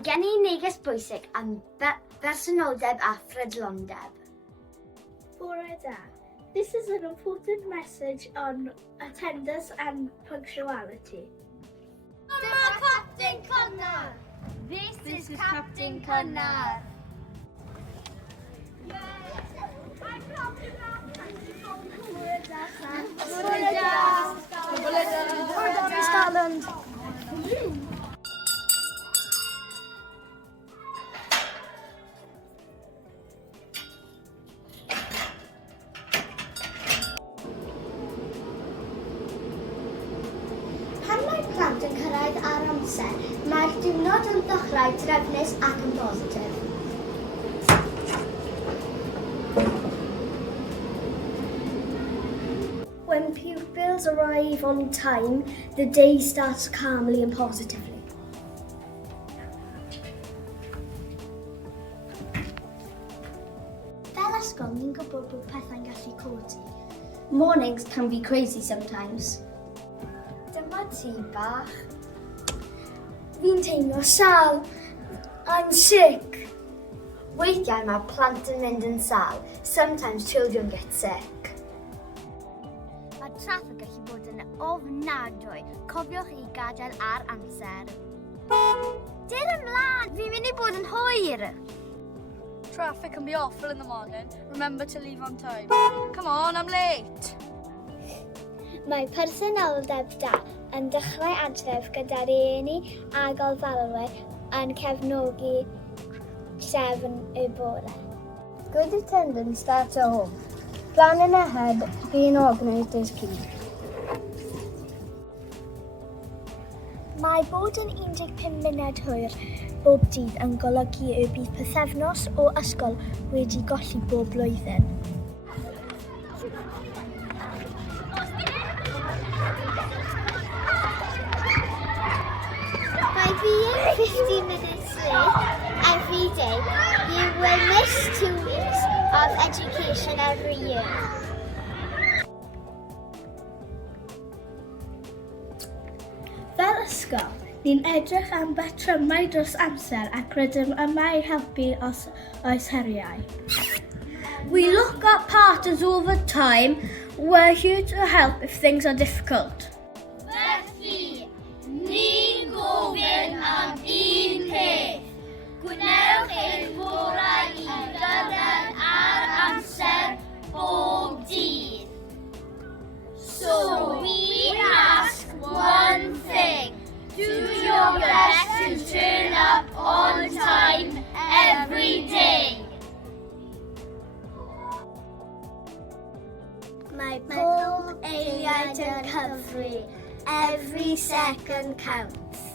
Mae gen i neges bwysig am Phresenoldeb a Phrydlondeb. Bore da. This is an important message on attendance and punctuality. Dyma Captain Cynnar. This is Captain Cynnar. Scotland. Pan mae plant yn cyrraedd ar amser, mae'r diwrnod yn dechrau drefnus ac yn bositif. When pupils arrive on time, the day starts calmly and positively. Fel ysgol, ni'n gwybod bod pethau'n gallu codi. Mornings can be crazy sometimes. Dyma ti bach. Fi'n teimlo sal. I'm sick. Weithiau mae plant yn mynd yn sal. Sometimes children get sick. Mae traffig gallu bod yn ofnadwy. Cofiwch i gadael ar amser. Dyr ymlaen, fi'n mynd i bod yn hwyr. Traffic can be awful in the morning. Remember to leave on time. Come on, I'm late. Mae Phresenoldeb da yn dechrau adref gyda rieni a gofalwyr yn cefnogi 7 y bore. Good attendance starts at home. Planning ahead, being organised is key. Mae bod yn 15 munud hwyr bob dydd yn golygu y bydd pythefnos o ysgol wedi golli bob blwyddyn. By being 15 minutes late every day, you will miss 2 weeks of education every year. Fel ysgol, ni'n edrych am batrymau dros amser ac rydym yma i helpu os oes heriau. We look at patterns over time. We're here to help if things are difficult. Felly, ni'n gofyn am un peth. Gwnewch eich gorau i gyrraedd ar amser bob dydd. So we ask one thing. Do your best to turn up on time every day. Mae pob eiliad yn cyfri. Every second counts.